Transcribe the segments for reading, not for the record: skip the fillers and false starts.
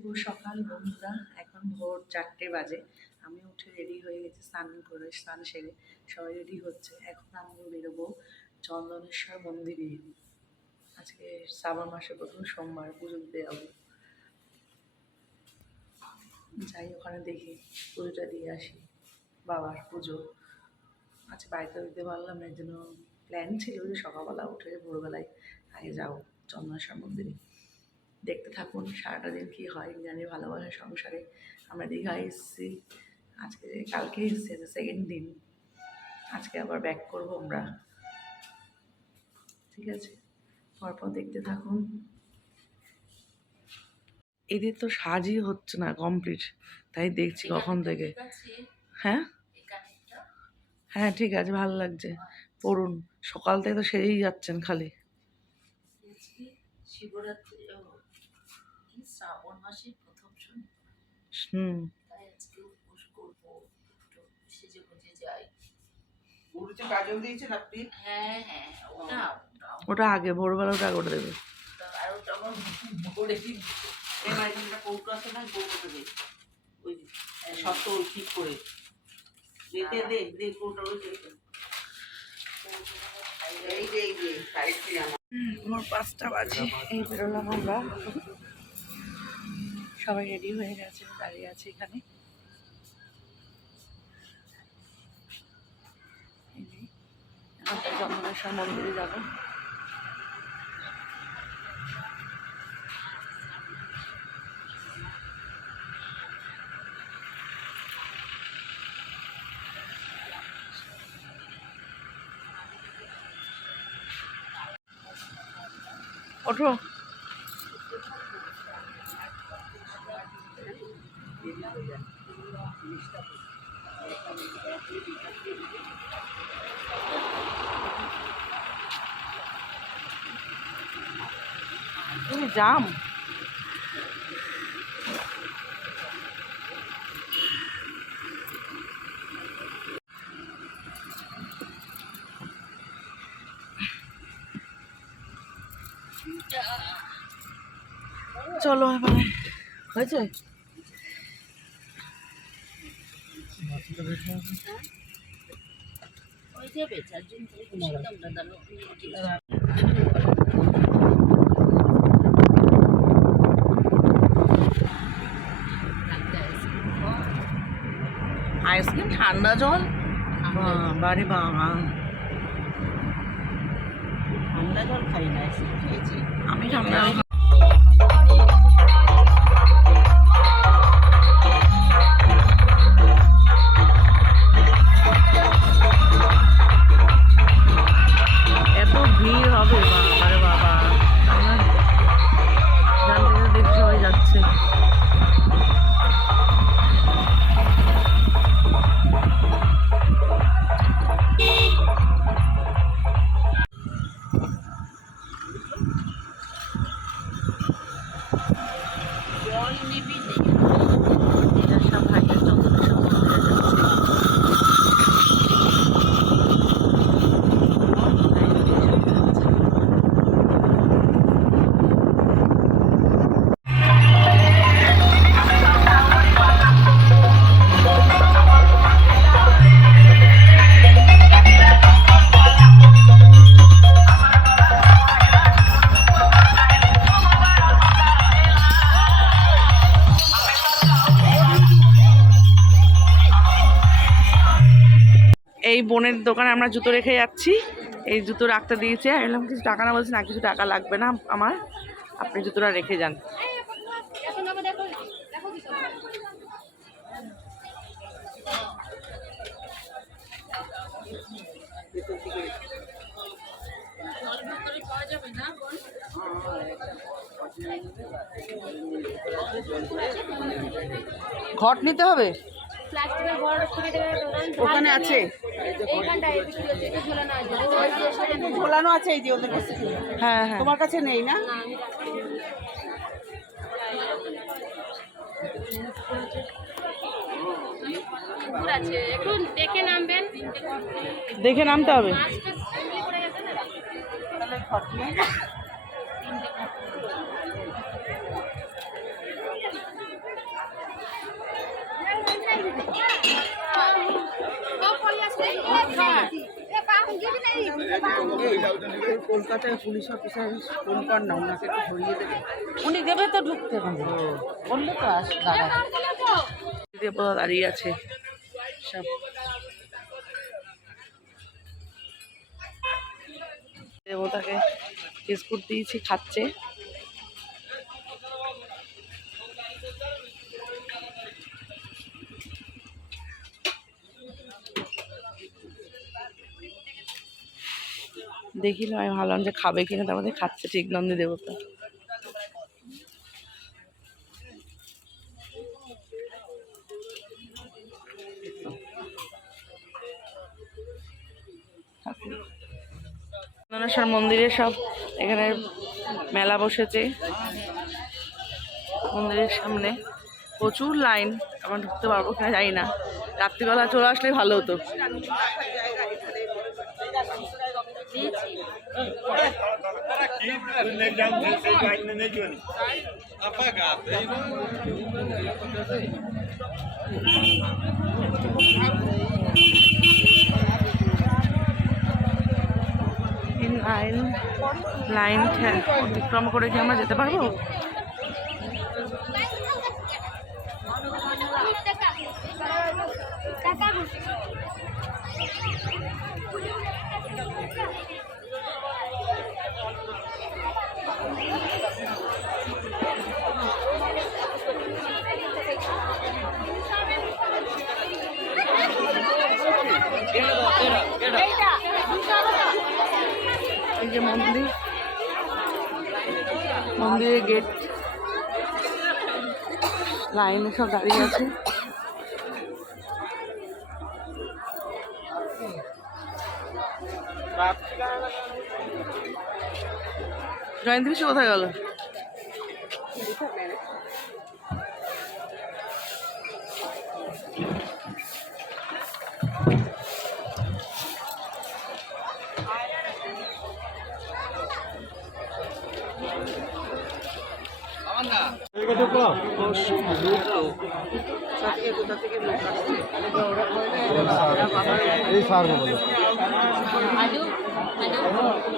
শুভ সকাল বন্ধুরা। এখন ভোর 4টে বাজে। আমি উঠে রেডি হয়ে গেছি, স্নান সেরে সবাই রেডি হচ্ছে। এখন আমি বেরোবো চন্দনেশ্বর মন্দিরে। আজকে শ্রাবণ মাসের প্রথম সোমবার, পুজো দিতে যাবো। যাই ওখানে দেখি পুজোটা দিয়ে আসি, বাবার পুজো আজকে বাড়িতে দিতে পারলাম না, এর জন্য প্ল্যান ছিল যে সকালবেলা উঠে ভোরবেলায় আগে যাবো চন্দনেশ্বর মন্দিরে। দেখতে থাকুন সারাটা দিন কী হয়। জানি ভালোবাসার সংসারে আমরা দীঘায় এসেছি, কালকে এসেছি, সেকেন্ড দিন। আজকে আবার ব্যাক করবো আমরা। ঠিক আছে, পরপর দেখতে থাকুন। এদের তো সাজই হচ্ছে না কমপ্লিট, তাই দেখছি কখন থেকে। হ্যাঁ হ্যাঁ ঠিক আছে, ভালো লাগছে। পড়ুন, সকাল থেকে তো সেরেই যাচ্ছেন খালি। শিবরাত্রি শ্রাবণ মাসের প্রথম তাই আজকে উপোস করবো, একটু সেজে গুজে যাই। কাজল দিয়েছেন আপনি? হ্যাঁ হ্যাঁ, ওটা আগে ভোরবেলা ওটা আগে দেবে। আর ওটা আমার ভোরে এই মাইজনটা কৌটো আছে না, কৌটো দেবে ওই শক্ত ওই ঠিক করে যেতে দে দে কৌটো ওই এই যে সাইডটি আমার 5টা বাজে, এই বেরোলাম আমরা। সবাই রেডি হয়ে গেছে, দাঁড়িয়ে আছে এখানে। চন্দনেশ্বর মন্দিরে যাবো। ওঠো। তুমি জাম চলো এবারে হয়েছে। ওই যে বেচার জন্য আইসক্রিম, ঠান্ডা জল, বাড়ি বাবা। ঠান্ডা জল খাই না, আইসক্রিম খেয়েছি আমি ঠান্ডা এত ভিড় হবে বাবারে বাবা, জানতে দেখে সবাই যাচ্ছে। জল নিবি সব ভাইয়ের চন্দনেশ্বর মন্দিরে যাচ্ছে। এই বোনের দোকানে আমরা জুতো রেখে যাচ্ছি। এই জুতো রাখতে দিয়েছে, আমি বললাম কিছু টাকা না, বলছি না কিছু টাকা লাগবে না আমার, আপনি জুতোটা রেখে যান। ঘট নিতে হবে, ওখানে আছে ঝোলানো আছে, এই যে ওদের কাছে। হ্যাঁ হ্যাঁ, তোমার কাছে নেই না? দেখে নামতে হবে। কলকাতায় পুলিশ অফিসার ফোন কর না, ওনাকে একটু ধরিয়ে দেবে। উনি দেবে তো ঢুকতে হবে, বললে তো আস দাঁড়াবে। দেবতা দাঁড়িয়ে আছে সব। দেবতাকে বিস্কুট দিয়েছি, খাচ্ছে। দেখিল আমি ভাবলাম যে খাবে কিনা, তার মধ্যে খাচ্ছে ঠিক নন্দী দেবতা। চন্দনেশ্বর মন্দিরে সব এখানে মেলা বসেছে মন্দিরের সামনে, প্রচুর লাইন। আমার ঢুকতে পারবো কিনা জানি না, রাত্রিবেলা চলে আসলে ভালো হতো। লাইন অতিক্রম করে কি আমরা যেতে পারবো? এই যে মন্দির, মন্দিরের গেট, লাইনে সব দাঁড়িয়ে আছে। জয়ন্তী পিসি কোথায় গেল?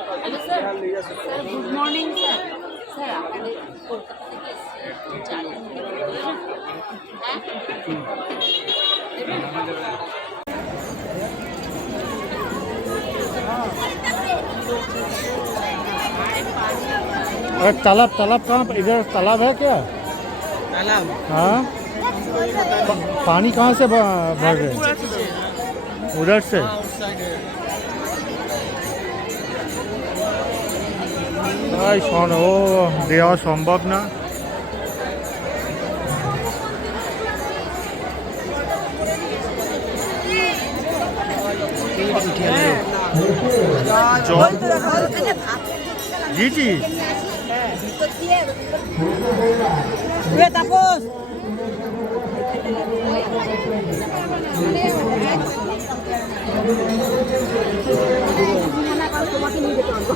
Hello sir, sir good morning sir. Sir আপনাদের কলকাতা থেকে तालाब तालाब कहाँ, इधर तालाब है क्या? তালাব हाँ, पानी कहाँ से भर रहे हैं? उधर से। ভাই শোন, ও দেওয়া সম্ভব না। জল দিয়েছি। তাপস তোমাকে নিয়ে যেতে পারবো।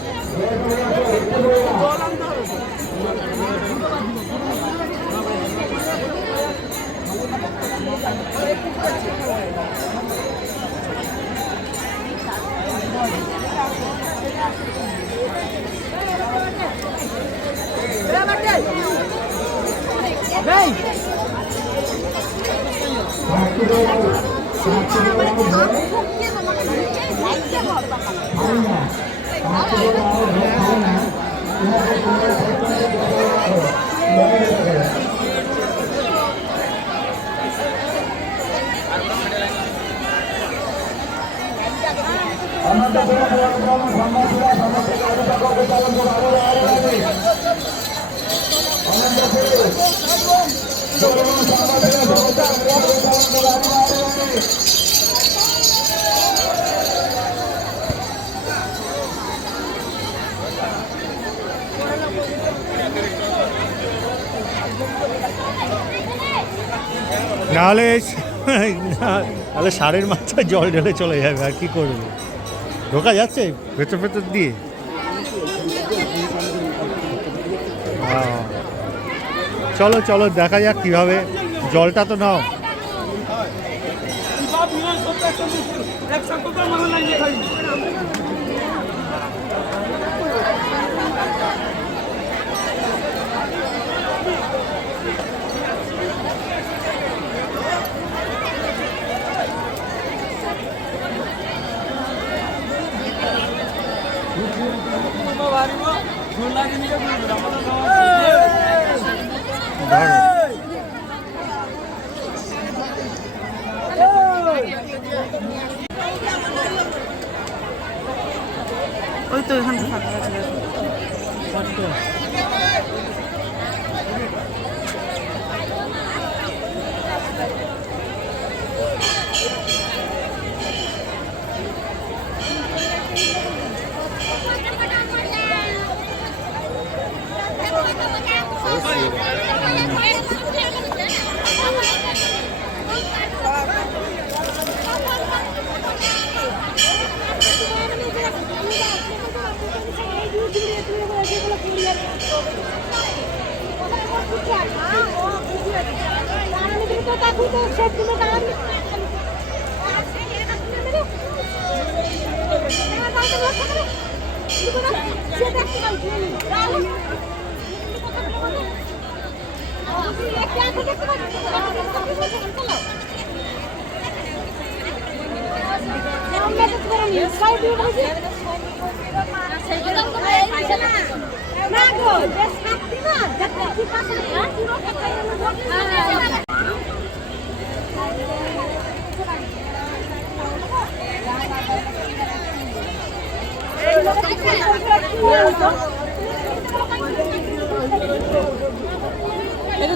নাহলে তাহলে সারের মাথায় জল ঢেলে চলে যাবে, আর কি করবে? ঢোকা যাচ্ছে ভেতর ভেতর দিয়ে। চলো চলো দেখা যাক কীভাবে। জলটা তো নাও। সব নিয়ে 70 টাকা মাল লাইনে খাই ওই তো এখানে ফাঁকা আছে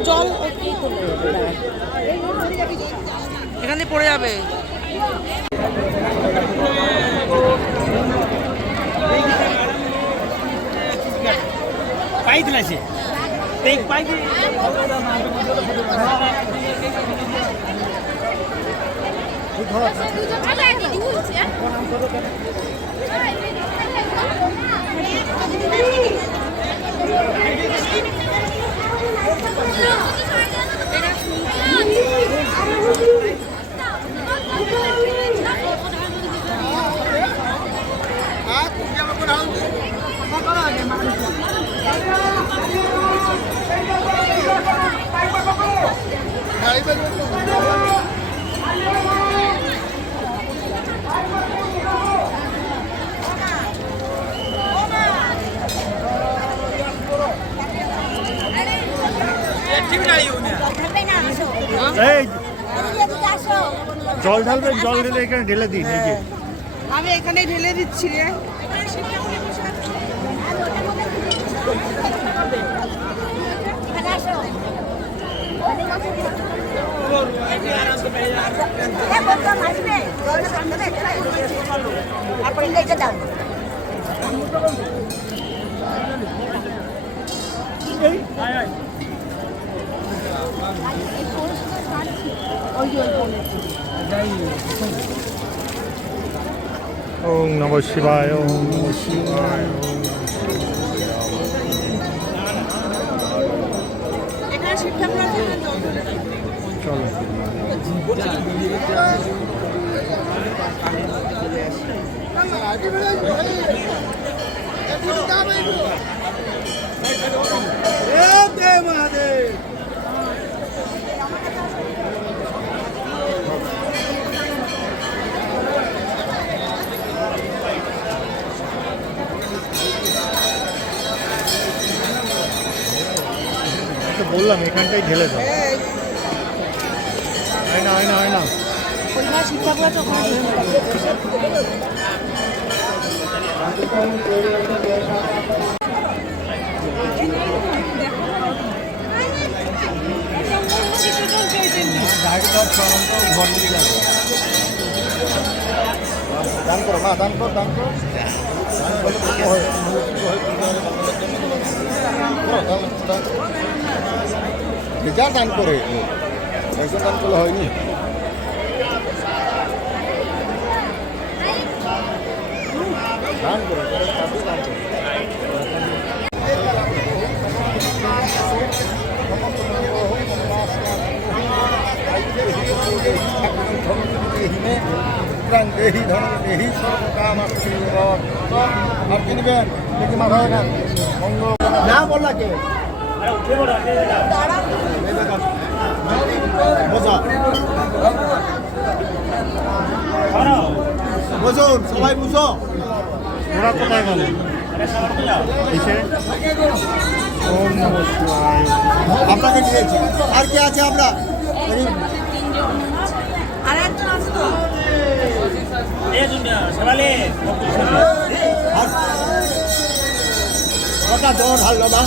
জল এখানে পড়ে যাবে পাই দিলাছে এই পাই দি এই জল ঢালবে, জল ঢেলে এখানে ঢেলে দিন। এই যে আমি এখানে ঢেলে দিচ্ছি রে। ওম নমঃ শিবায়, ওম নমঃ শিবায়। চলো বললাম এখানটাই ঢেলে দাও। হয় না, হয় না, হয় না। দান করো না, দান কর, দান কর। যা দান করে একজন দান করলে হয়নি। দান করে দান করে ভদ্রাং দেহি ধরন দেহি সর্বকাম আর কিনবেন দেখি মাথায় না মঙ্গল না বললা কে বুঝুন সবাই বুঝো ওরা কোথায় গেল এসে ওম নমঃ শিবায়। আপনাকে দিয়েছি আর কে আছে আমরা কটা জ্বর হারলো না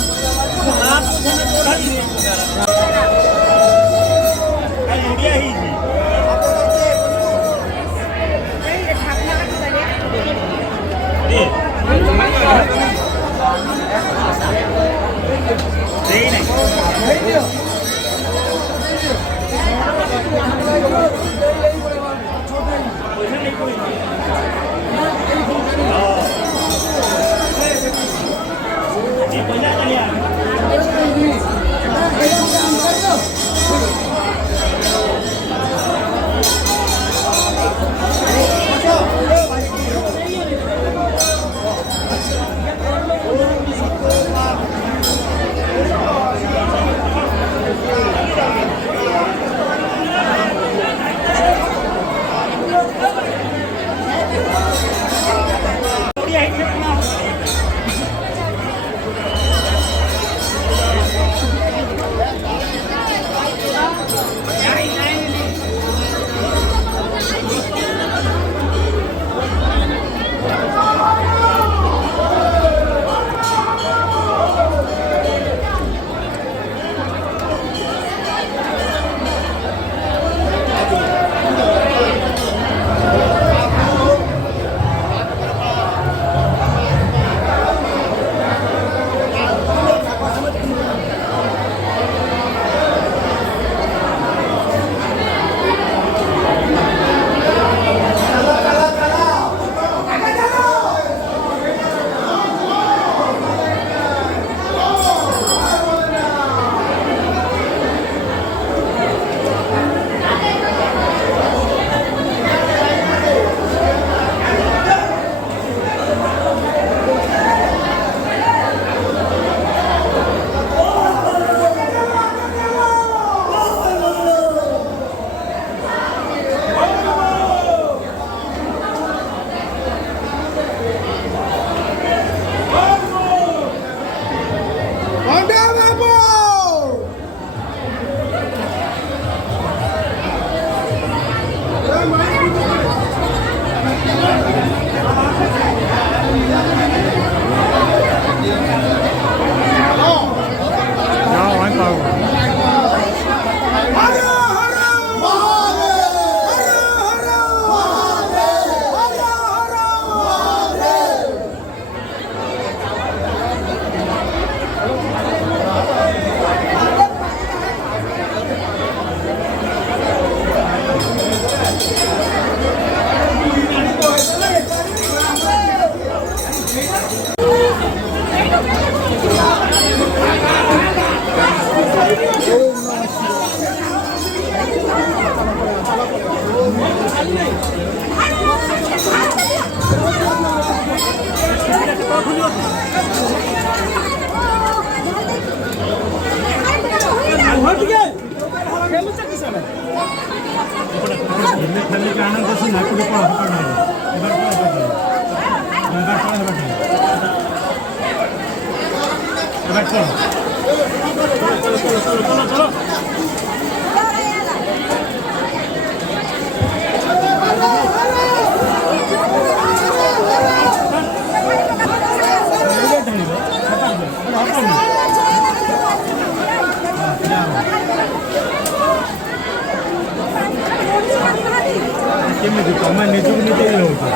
কেমনি দিত আমার নিজেকে নিতেই হতো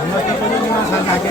আমরা কি করি না আগে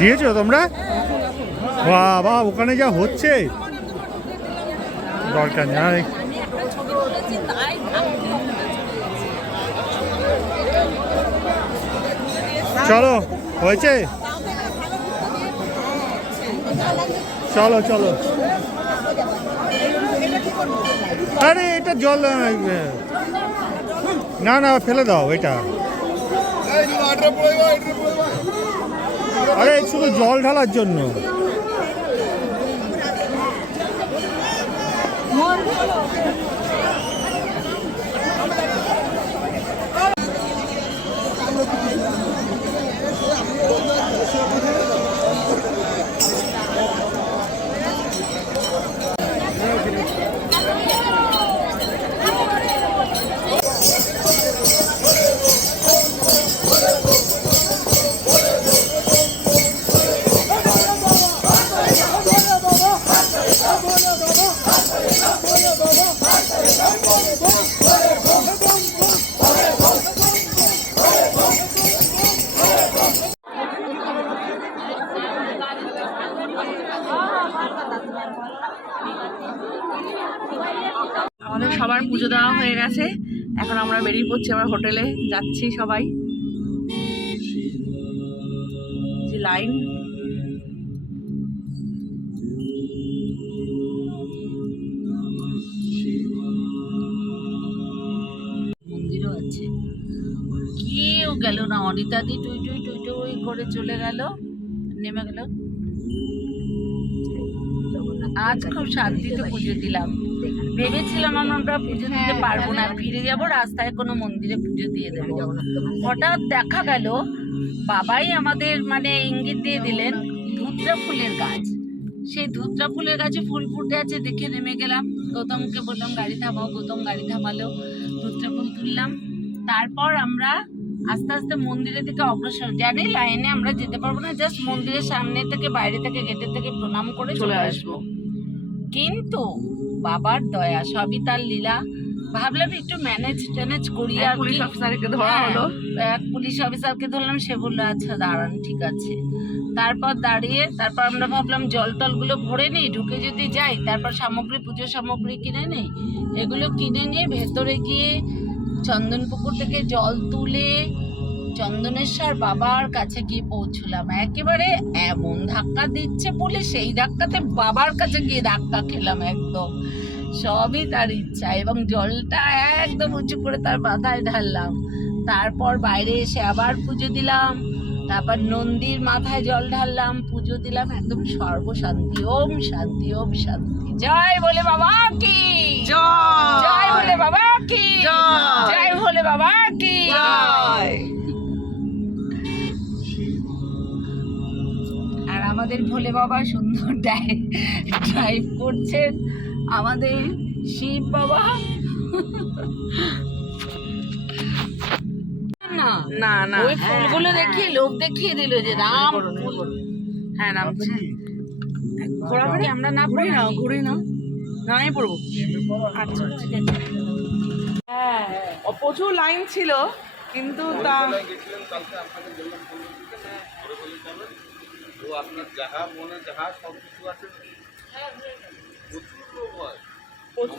দিয়েছো তোমরা? বাবা ওখানে যা হচ্ছে দরকার নেই। চলো হয়েছে, চলো চলো। আরে এটা জল না না ফেলে দাও এটা। আরে শুধু জল ঢালার জন্য। আমাদের সবার পুজো দেওয়া হয়ে গেছে, এখন আমরা বেরিয়ে পড়ছি, আমরা হোটেলে যাচ্ছি সবাই। যে লাইন মন্দিরও আছে, কেউ গেল না, অনিতাদি টুই টুই টুই টুই করে চলে গেল, নেমে গেল। আজ খুব শান্তিতে পুজো দিলাম। ভেবেছিলাম আমরা পুজো দিতে পারবো না, ফিরে যাব, রাস্তায় কোনো মন্দিরে পুজো দিয়ে দেবো। হঠাৎ দেখা গেল বাবাই আমাদের মানে ইঙ্গিত দিয়ে দিলেন ধুতরা ফুলের গাছ। সেই ধুতরা ফুলের গাছে ফুল ফুটে আছে দেখে নেমে গেলাম। গৌতমকে বললাম গাড়ি থামাও, গৌতম গাড়ি থামালো, ধুতরা ফুল তুললাম। তারপর আমরা আস্তে আস্তে মন্দিরের দিকে অগ্রসর। জানি লাইনে আমরা যেতে পারবো না, জাস্ট মন্দিরের সামনে থেকে বাইরে থেকে গেটের থেকে প্রণাম করে চলে আসবো। কিন্তু বাবার দয়া, সবই তার লীলা। ভাবলাম একটু ম্যানেজ করি। আর পুলিশ অফিসারকে ধরা হলো, এক পুলিশ অফিসারকে ধরলাম, সে বললো আচ্ছা দাঁড়ান ঠিক আছে। তারপর দাঁড়িয়ে তারপর আমরা ভাবলাম জল টলগুলো ভরে নিই, ঢুকে যদি যাই, তারপর সামগ্রী, পুজোর সামগ্রী কিনে নেই। এগুলো কিনে নিয়ে ভেতরে গিয়ে চন্দনপুকুর থেকে জল তুলে চন্দনেশ্বর বাবার কাছে গিয়ে পৌঁছলাম। একেবারে এমন ধাক্কা দিচ্ছে পুলিশ, সেই ধাক্কাতে বাবার কাছে গিয়ে ধাক্কা খেলাম একদম। সবই তার ইচ্ছা, এবং জলটা একদম উঁচু করে তার মাথায় ঢাললাম। তারপর বাইরে এসে আবার পুজো দিলাম, তারপর নন্দীর মাথায় জল ঢাললাম, পুজো দিলাম, একদম সর্বশান্তি। ওম শান্তি, ওম শান্তি। জয় বলে বাবা কি জয়, বলে বাবা কি জয়, বলে বাবা কি জয়। আর আমাদের ভোলে বাবা সুন্দর ড্রাইভ করছেন, আমাদের শিব বাবা। না না না ওই ফুলগুলো দেখিয়ে লোক দেখিয়ে দিল যে রাম ফুল। হ্যাঁ নামছে, ঘোরাঘুরি আমরা না ঘুরি নাও, ঘুরি নাও, না আমি পড়বো। আচ্ছা হ্যাঁ, প্রচুর লাইন ছিল, কিন্তু তা আপনার যাহা মনে যাহা সব কিছু আছে প্রচুর লোক হয়,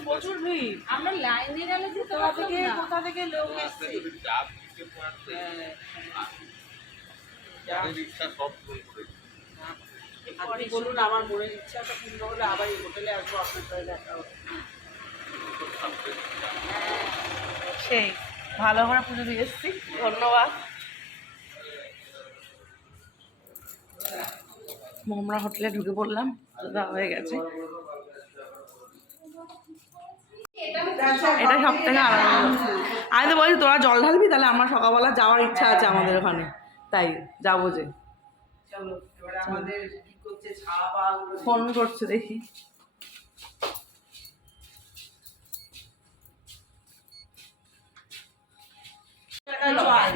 প্রচুর ভিড়। আমরা লাইনে গেলে যে কোথা থেকে লোক এসছে, চাপ দিতে পারছে যাদের ইচ্ছা সব পূরণ করে। আপনি বলুন আমার মনের ইচ্ছাটা পূর্ণ হলে আবার এই হোটেলে আসবো, আপনার সাথে দেখা হবে। সেই ভালো করে পুজো দিয়ে এসছি, ধন্যবাদ। আমরা হোটেলে ঢুকে পড়লাম, দেওয়া হয়ে গেছে। এটা সব থেকে আলাদা। আমি তো বলছি তোরা জল ঢালবি, তাহলে আমার সকালবেলা যাওয়ার ইচ্ছা আছে আমাদের ওখানে, তাই যাবো যে। চলো এবারে আমাদের কি করছে, ছাপা ফোন করছে দেখি।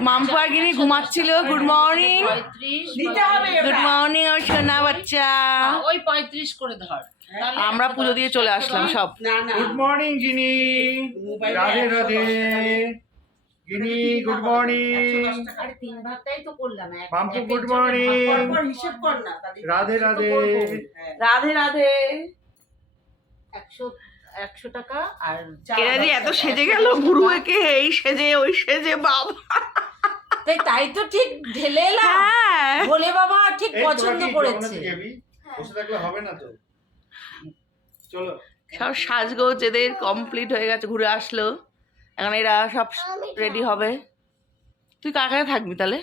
মাম্পুয়াগিরি ঘুমাচ্ছিল। গুড মর্নিং, গুড মর্নিং আমার সোনা বাচ্চা। ওই 35 করে ধর। আমরা পুজো দিয়ে চলে আসলাম সব। গুড মর্নিং জিনি, রাধে রাধে। কিনি গুড মর্নিং, 3 ভাগটাই তো করলাম। পাম্পু গুড মর্নিং, হিসেব কর না তাহলে রাধে রাধে। রাধে রাধে। 100 টাকা আর কেরাজি এত সেজে গেল, গুরু একে এই সেজে ওই সেজে বাবা। তাই তো ঠিক ঢেলে এলাম। হ্যাঁ বলে বাবা ঠিক পছন্দ করেছে। বসে থাকলে হবে না তো, চলো। সব সাজগোজ এদের কমপ্লিট হয়ে গেছে, ঘুরে আসলো। এখন এরা সব রেডি হবে। তুই কার কাছে থাকবি তাহলে?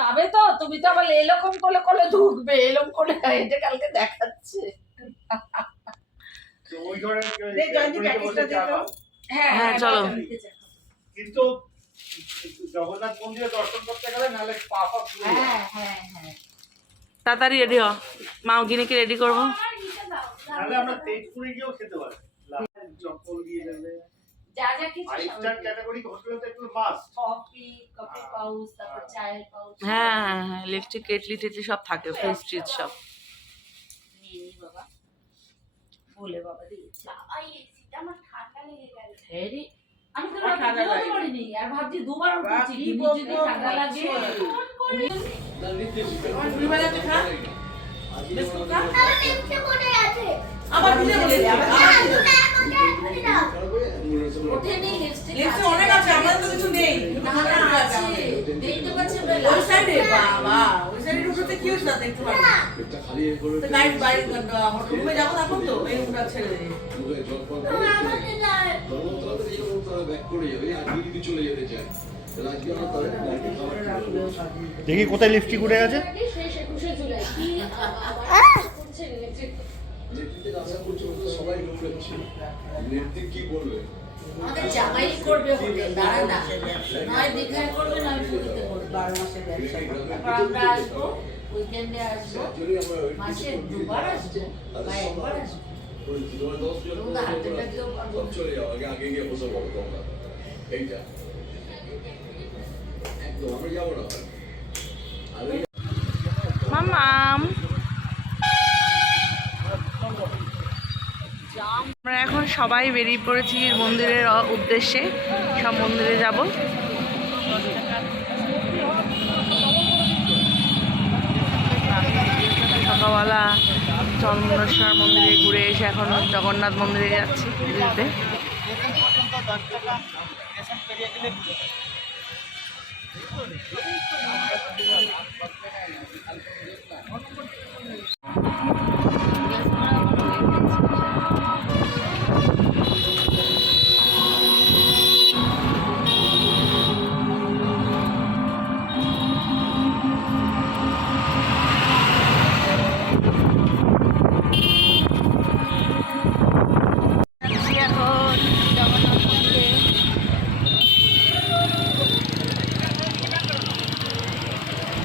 দাবে তো তুমি তো আবার এরকম করে করে ঢুকবে, এরকম করে এটা কালকে দেখাচ্ছে। তো ওই ঘরে জয়ন্তী প্যাকেজটা দিয়ে দাও। হ্যাঁ, চলো। কিন্তু জগন্নাথ মন্দিরে দর্শন করতে গেলে নাহলে পা পা ফুলে যায়। হ্যাঁ তাড়াতাড়ি রেডি হ, মা গিনেকে রেডি করবো। নাহলে আমরা তেজপুরে গিয়েও খেতে পারি। চপ্পল দিয়ে গেলে যা যা কিছু 5 স্টার ক্যাটাগরি হোটেলে তো একটু মাস্ট। কফি পাউচ, তারপর চায়ের পাউচ। হ্যাঁ হ্যাঁ হ্যাঁ, ইলেকট্রিক কেটলি টেটলি সব থাকে, ফ্রিজ ট্রিজ সব। নিয়ে নি বাবা, বলে বাবা দিয়েছে। বাবা এই এসিটা আমার ঠান্ডা লেগে গেল। হেরি আমি তো আমার ঠান্ডা ঠান্ডা লাগে। করিনি, আর ভাবছি দুবার উঠেছি, কি যদি বলবো, ঠান্ডা লাগে। আমার ঘুরে বেড়াতে খা বিস্কুট খা আমার আমার দিলে বলে দে আমার ওঠেনি লিপস্টিক লিপস্টিক অনেক আছে, আমাদের তো কিছু নেই। আছে, দেখতে পাচ্ছি বেলা। ওই সাইডে বাবা, ওই সাইডে উঠতে কি হচ্ছে দেখতে পারবো না। তো গাইড বাড়ি আমার রুমে যাবো তখন তো এই রুমটা ছেড়ে দিই। দেখি কোথায় লিপস্টিক উঠে গেছে। শেষ 21শে জুলাই কি করছে ইলেকট্রিক। আমাদের জামাই করবে হোটেল, দাঁড়া না, নয় দীঘায় করবে নয় পুরীতে করবে। 12 মাসের ব্যবসা। তারপর আমরা আসবো, উইকেন্ডে আসবো, মাসে 2বার আসবো বা 1বার আসবো। মামাম, আমরা এখন সবাই বেরিয়ে পড়েছি মন্দিরের উদ্দেশ্যে, সব মন্দিরে যাব। সকালবেলা চন্দনেশ্বর মন্দিরে ঘুরে এসে এখন জগন্নাথ মন্দিরে যাচ্ছি পুরীতে।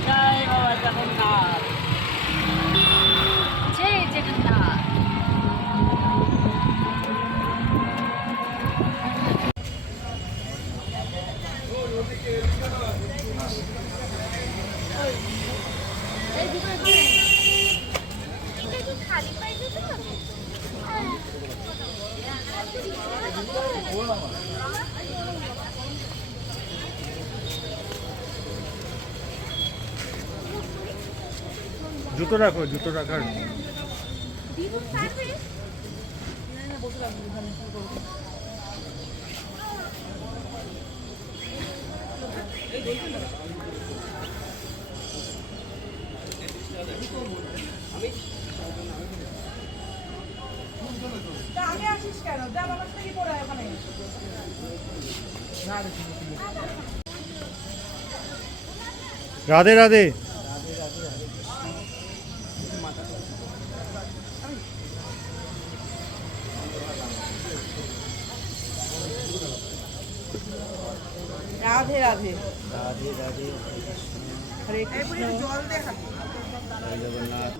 জয় জগন্নাথ। জুতো রাখো, জুতো রাখার। রাধে রাধে। রাধে রাধে। রাধে রাধে। হরে কৃষ্ণ। জল দে হাতে। জয় জগন্নাথ।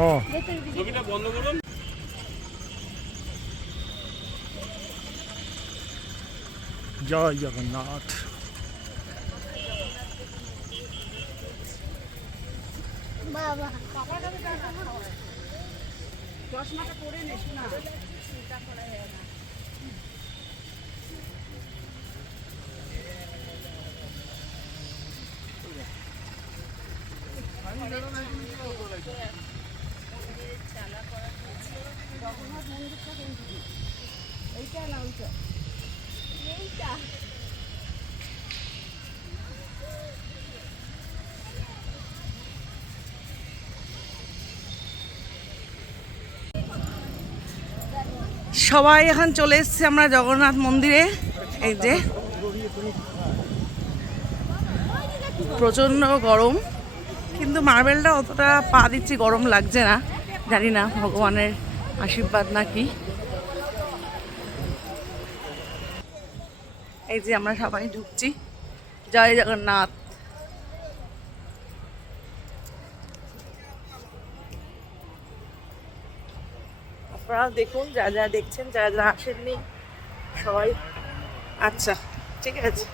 ও জয় জগন্নাথ। বাবা চশমাটা পরে নে শোনা। এইটা না ওইটা এইটা সবাই এখন চলে এসেছি আমরা জগন্নাথ মন্দিরে। এই যে প্রচণ্ড গরম, কিন্তু মার্বেলটা অতটা পা দিচ্ছি গরম লাগছে না, জানি না ভগবানের আশীর্বাদ নাকি। এই যে আমরা সবাই ঢুকছি। জয় জগন্নাথ। আপনারা দেখুন, যারা যারা দেখছেন, যারা যারা আসেননি সবাই। আচ্ছা ঠিক আছে।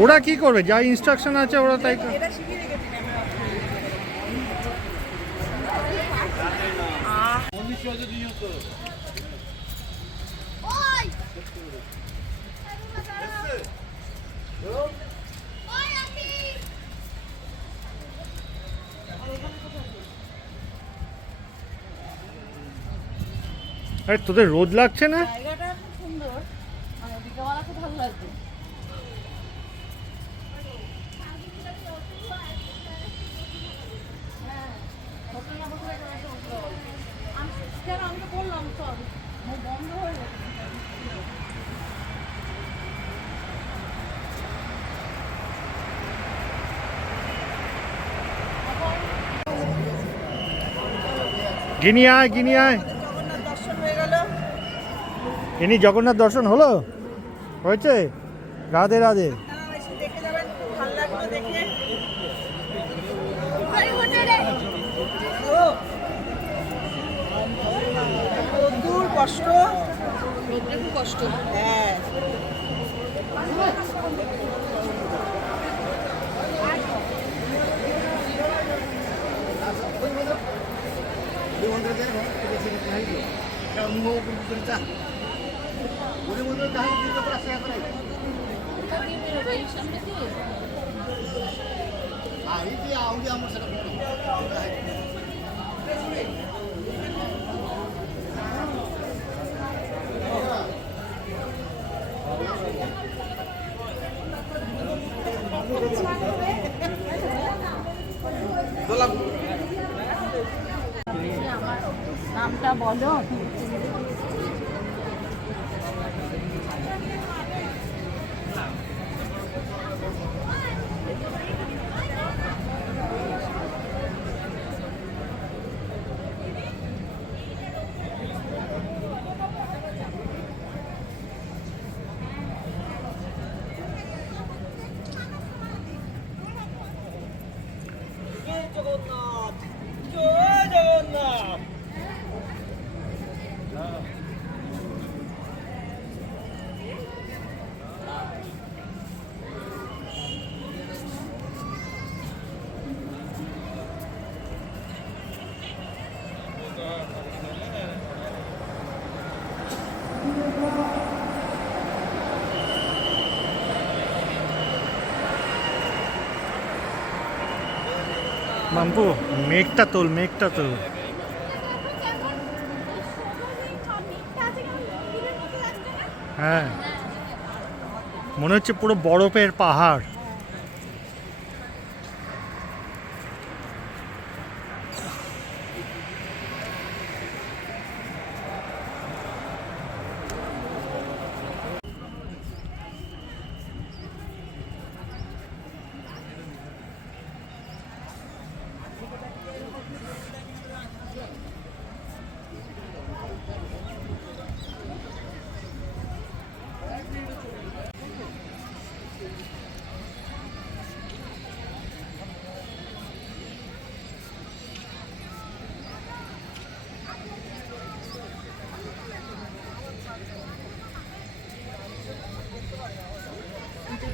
ওরা কি করবে, যা ইনস্ট্রাকশন আছে ওরা তাই ওই ওই আমি আরে তোদের রোদ লাগছে না? জায়গাটা খুব সুন্দর, মানে বিকালবেলা খুব ভালো লাগবে। আমি তো বললাম চল, বন্ধ হয়ে গেছে। গিনি আয়, গিনি আয়। জগন্নাথ দর্শন হয়ে গেল। ইনি জগন্নাথ দর্শন হলো, হয়েছে? রাধে রাধে। আপনারা এসে দেখে যাবেন, খুব ভালো লাগলো দেখে। ওই হোটেলে রোদ্দুর কষ্ট, রোদ্রে খুব কষ্ট। হ্যাঁ নামটা বলো। জগন্নাথ, জয় জগন্নাথ। মাম্পু মেঘটা তোল, মেঘটা তোল। হ্যাঁ, মনে হচ্ছে পুরো বরফের পাহাড়।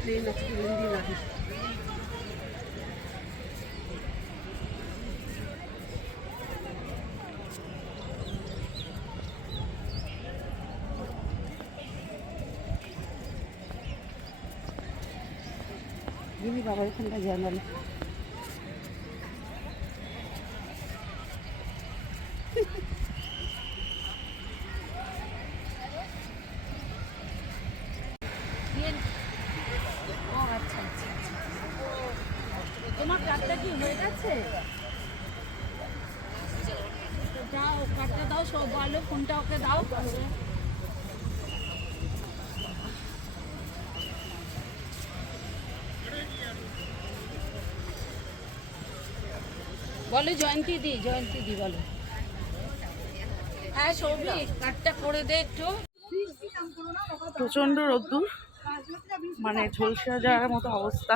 প্লেন আছে, প্লেন দিয়ে রাখি। দিদি বাবা এখানটা জানালে ও আচ্ছা আচ্ছা আচ্ছা। তোমার কার্ডটা কি হয়ে গেছে? দাও কার্ডটা দাও, সব বলো, ফোনটা ওকে দাও। বলো জয়ন্তী দি, জয়ন্তী দি বলো। হ্যাঁ সৌভিক, কার্ডটা করে দে একটু। প্রচণ্ড রোদ্দুর, মানে ঝলসে যাওয়ার মতো অবস্থা।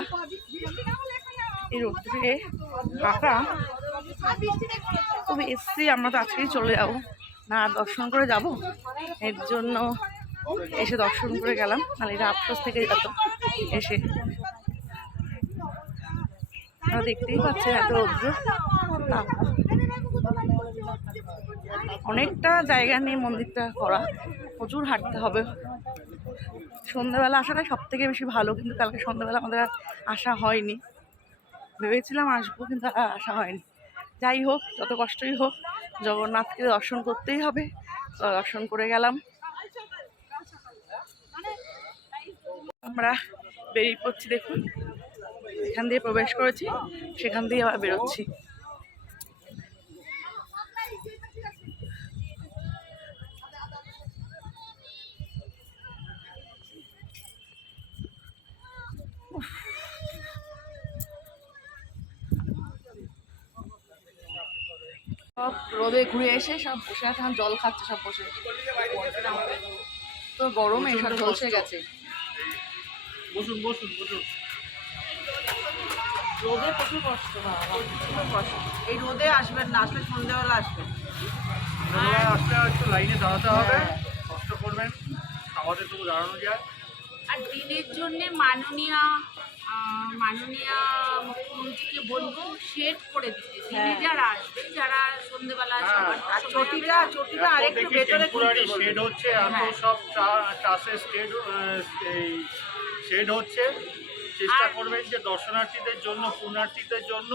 এই রোদ্দুরে কাকা তবে এসছি, আমরা তো আজকেই চলে যাবো না, দর্শন করে যাব, এর জন্য এসে দর্শন করে গেলাম, মানে এটা আফসোস থেকে যেত এসে। আপনারা দেখতেই পাচ্ছেন এত রৌদ্র, অনেকটা জায়গা নিয়ে মন্দিরটা করা, প্রচুর হাঁটতে হবে। সন্ধ্যাবেলা আসাটাই সব থেকে বেশি ভালো, কিন্তু কালকে সন্ধ্যাবেলা আমাদের আর আসা হয়নি, ভেবেছিলাম আসবো কিন্তু আর আসা হয়নি। যাই হোক, যত কষ্টই হোক জগন্নাথকে দর্শন করতেই হবে, তো দর্শন করে গেলাম। আমরা বেরিয়ে পড়ছি, দেখুন এখান দিয়ে প্রবেশ করেছি, সেখান দিয়ে আবার বেরোচ্ছি। সব রোদে ঘুরে এসে সব বসে আছে, এখন জল খাচ্ছে সব বসে, তো গরমে সব ঝলসে গেছে। বসুন বসুন বসুন। রোদে প্রচুর কষ্ট, বাবা প্রচুর কষ্ট। এই রোদে আসবেন না, আসলে সন্ধ্যেবেলা আসবেন। আসলে একটু লাইনে দাঁড়াতে হবে, কষ্ট করবেন, আমাদের তবু দাঁড়ানো যায়। আর দিনের জন্য মাননীয় মুখ্যমন্ত্রীকে বলবো শেড করে দিতে, দিনে যারা আসবে, যারা সন্ধ্যেবেলা আর চটিটা আরেকটু ভেতরে টেম্পোরারি শেড হচ্ছে, এত সব চাষের শেড হচ্ছে। চেষ্টা করবেন যে দর্শনার্থীদের জন্য, পুণ্যার্থীদের জন্য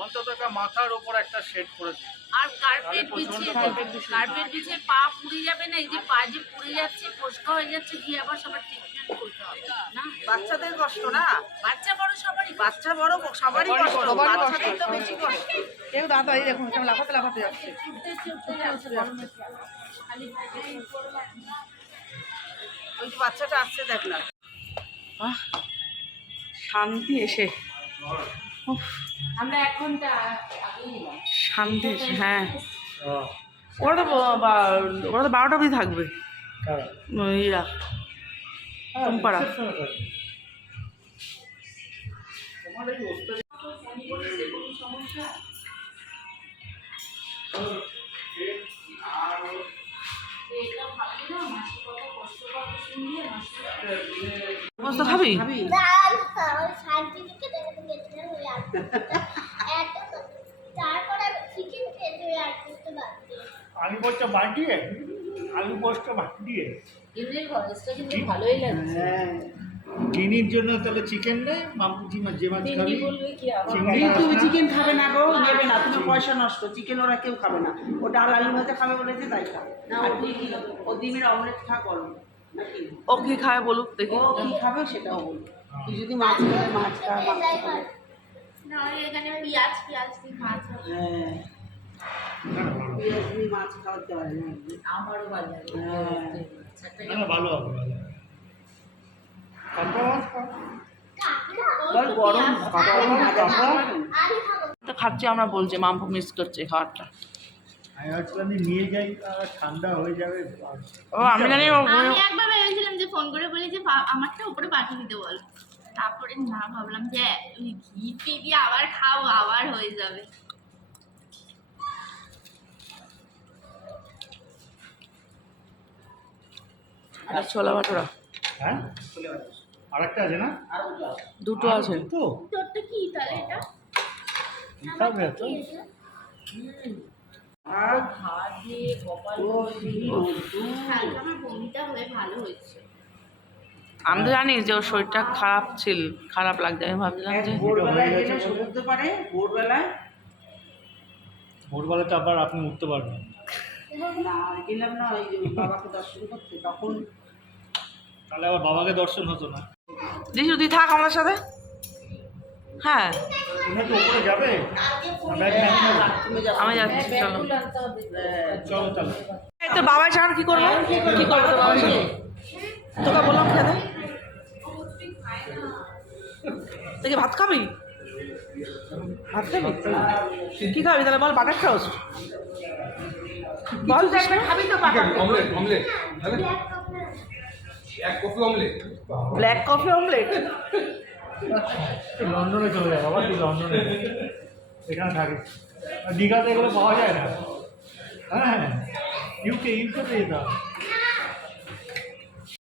অন্তত একটা মাথার ওপর একটা শেড করে দিন। আর কার্পেট বিছিয়ে পা পুড়ে যাবে না, এই যে পা যে পুড়ে যাচ্ছে, ফোসকা হয়ে যাচ্ছে, গিয়ে আবার সবার ট্রিটমেন্ট করতে হবে না। বাচ্চাদের কষ্ট না, বাচ্চা বড় সবারই, বাচ্চা বড় সবারই কষ্ট, বাচ্চাদের তো বেশি কষ্ট। কেউ দাদা এই দেখুন কেমন লাফাতে লাফাতে যাচ্ছে। ওই যে বাচ্চাটা আসছে দেখ না। শান্তি এসে, আমরা 1 ঘন্টা আগেই এলাম। শান্তি এসে, হ্যাঁ ওরা তো 12টা অবধি থাকবে, ইরা টুম্পাড়া। বস্তা খাবি? সার্টিফিকেট হয়ে আসবে, তারপরে চিকেন খেতে হয়ে আসতে পারবে। আলু পোস্ত বাটিয়ে, আলু পোস্ত বাটিয়ে এমনি ভয়েসটা কিন্তু ভালোই লাগছে। চিনির জন্য তাহলে চিকেন নেই, মামুজি মাছ যে মাছ খাবি চিংড়ি মাছ তুমি না? চিকেন খাবে না গো, নেবে না, তুমি পয়সা নষ্ট, চিকেন ওরা কেউ খাবে না, ও ডাল আলু ভাজা খাবে বলেছে তাই খাবে। আর তুই কি খাবে? ও ডিমের অমলেট খা গরম নাকি? ও কি খায় বলুক দেখি। ও কি খাবে সেটাও বলবো। তুই যদি মাছ খাবে মাছ খা, মাছ খা। নাহলে এখানে পেঁয়াজ দিয়ে মাছ হবে। হ্যাঁ, পেঁয়াজ দিয়ে মাছ খাওয়াতে পারে না। আমারও ভালো লাগে হ্যাঁ। না, না, ভালো হবে ভালো হবে। কাঁকড়া মাছ খাও। বল গরম গরম ভাজা খাবে। তো খাচ্ছি আমরা, বলছি মাম্পু মিস করছে খাবারটা। আমি ভাবছিলাম যে নিয়ে যাই, ঠান্ডা হয়ে যাবে। ও আমি জানি আমি একবার ভেবেছিলাম যে ফোন করে বলি যে আমারটা উপরে পাঠিয়ে দিতে বল, তারপরে না ভাবলাম যে ঘি দিয়ে আবার খাবো, আবার হয়ে যাবে। আর ছোলা ভাটোরা হ্যাঁ, আরেকটা আছে না? দুটো আছে। তো তোরটা কি তাহলে এটা? কি খাবে এত? আর ভাত দিয়ে কপাল ও কালকে আমার বমিটা হয়ে ভালো হয়েছে। আমি তো জানি যে ওর শরীরটা খারাপ লাগছে, আমি ভাবছিলাম যে ভোরবেলায় গেলে শুনতে পারে, ভোরবেলায় ভোরবেলা তো আবার আপনি উঠতে পারবেন। না গেলাম না ওই যে বাবাকে দর্শন করতে, তখন তাহলে আবার বাবাকে দর্শন হতো না। দিশু তুই থাক আমাদের সাথে। হ্যাঁ তুমি তো উপরে যাবে? আমরা বাথরুমে যাবো। আমি যাচ্ছি, চলো। চলো তাহলে। এই তোর বাবা ছাড়া কি করবো? কি করবো তোর বাবার সাথে? তোকে বললাম খেতে। তুই কি ভাত খাবি? ভাত খাবি? কি খাবি তাহলে বল, বাটার টোস্ট বল। খাবি তো পাকা অমলেট অমলেট এক copy omelette. Black coffee omelette. লন্ডনে চলে যায় বাবা, তুই লন্ডনে এখানে থাকিস। আর দীঘাতে এগুলো পাওয়া যায় না। হ্যাঁ, ইউকে যেতে হবে।